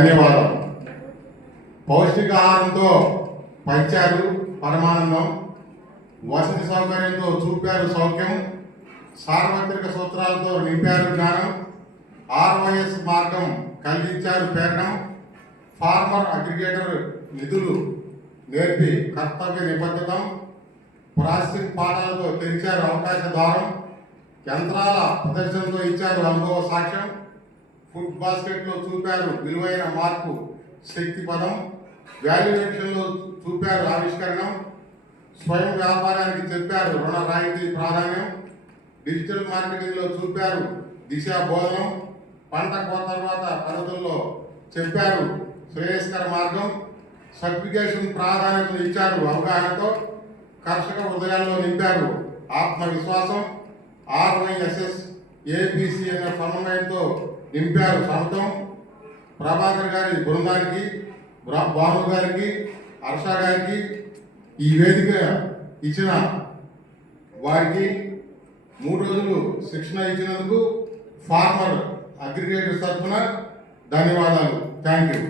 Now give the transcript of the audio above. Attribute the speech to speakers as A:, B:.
A: ధన్యవాదాలు. పౌష్టికాహారంతో పంచారు పరమానందం. వసతి సౌకర్యంతో చూపారు సౌఖ్యం. సార్వత్రిక సూత్రాలతో నింపారు జ్ఞానం. ఆర్వైఎస్ మార్గం కలిగించారు పేటం ఫార్మర్ అగ్రిగేటర్ నిధులు నేర్పి కర్తవ్య నిబద్ధతం. ప్రాసెసింగ్ పాఠాలతో తెరిచారు అవకాశ ద్వారం. యంత్రాల ప్రదర్శనతో ఇచ్చారు అనుభవ సాక్ష్యం. ఫుడ్ బాస్కెట్లో చూపారు విలువైన మార్పు. శక్తి పదం. వాల్యుయేషన్లో చూపారు ఆవిష్కరణం. స్వయం వ్యాపారానికి చెప్పారు రుణ రాయితీ ప్రాధాన్యం. డిజిటల్ మార్కెటింగ్లో చూపారు దిశ బోధనం. పంట కోత తర్వాత పద్ధతుల్లో చెప్పారు శ్రేయస్కర మార్గం. సర్టిఫికేషన్ ప్రాధాన్యతను ఇచ్చారు అవగాహనతో. కర్షక హృదయాల్లో నింపారు ఆత్మవిశ్వాసం. ఆర్వైఎస్ఎస్ ఏబిసి అనే సమన్వయంతో నింపారు సంతం ప్రభాకర్ గారి బృందానికి బ్రా- గారికి హర్ష గారికి ఈ వేదిక ఇచ్చిన వారికి మూడు రోజులు శిక్షణ ఇచ్చినందుకు ఫార్మర్ అగ్రిగేటర్ తరఫున ధన్యవాదాలు. Thank you